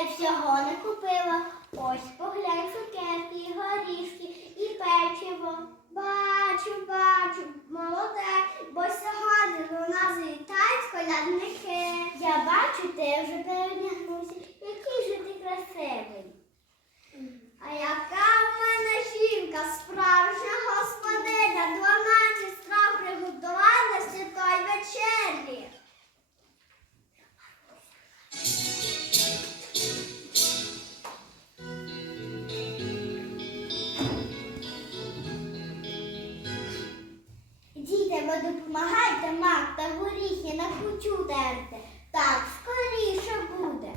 й всього не купила. Ось поглянь цукерки, і горішки, і печиво. Бачу, бачу, молоде, бо сьогодні до нас вітають колядники. Я бачу, ти вже передягнувся. Який же ти красивий. А яка в мене жінка, справжня допомагайте мак та горіхи на кучу терти. Так скоріше буде.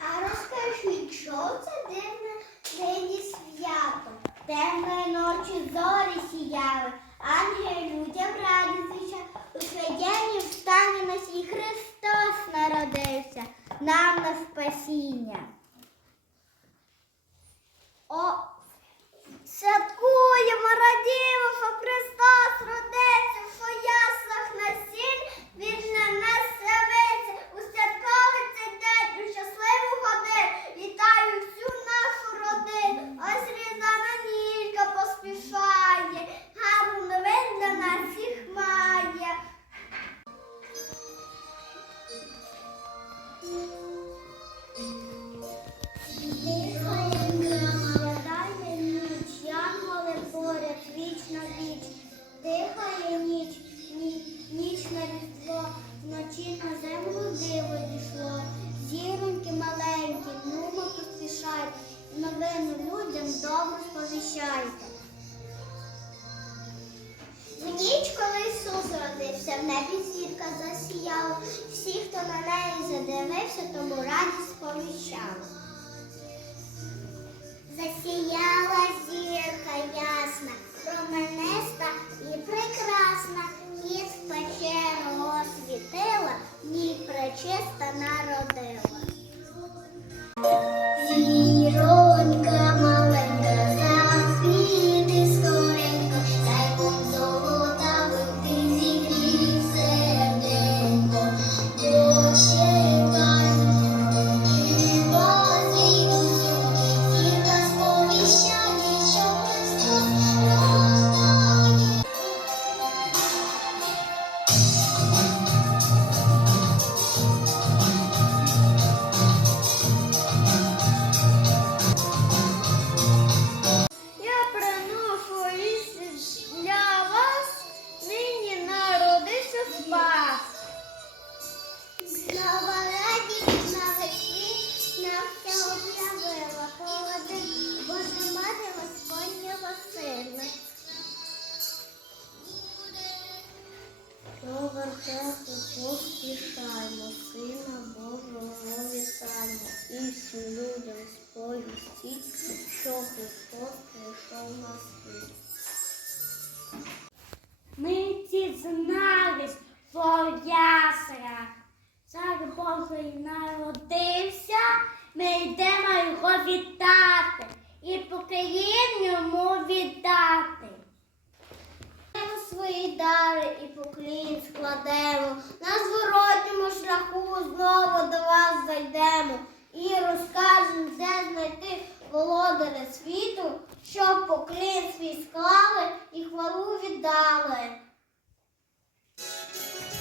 А розкажіть, що це дивне нині свято? Темної ночі зорі сіяли, ангели людям раді звичай. У священні встані на свій Христос народився, нам на спасіння. Родився, в небі зірка засіяла, всі, хто на неї задивився, тому радість сповіщала. Засіяла спас. Нова радість на весь світ нам вся об'явила холоди, Божа мати Господнього сина. До вертепу поспішаймо, Сина Божого вітаємо, і всім людям сповістіть, що Христос прийшов на світ. Ми ці знали, що ясра, цар Божий народився, ми йдемо його вітати і поклін йому віддати. Ми свої дари і поклін складемо, на зворотньому шляху знову до вас зайдемо і розкажемо, де знайти володаря світу, щоб поклін свій склали і хвалу віддали. Música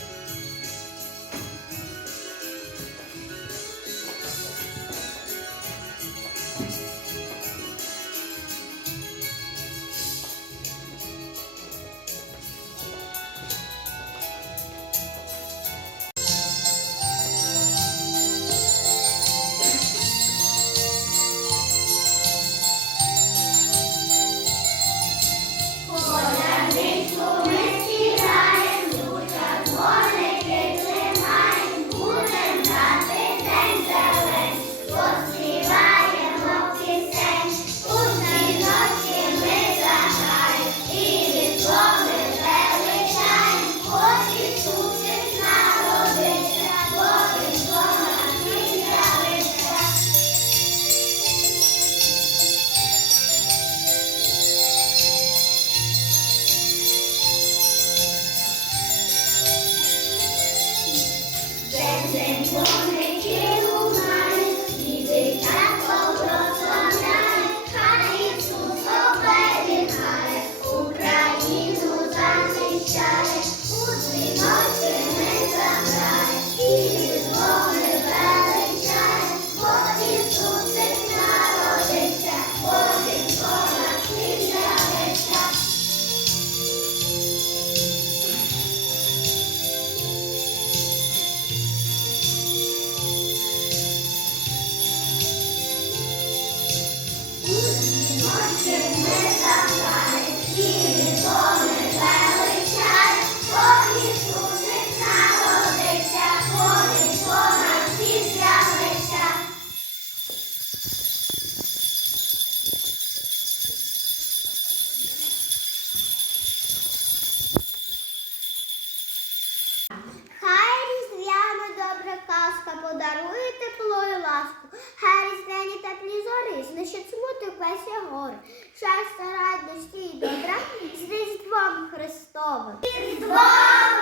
смуток гори. Щастя, радості і добра з Різдвом Христовим. Різдвом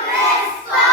Христовим!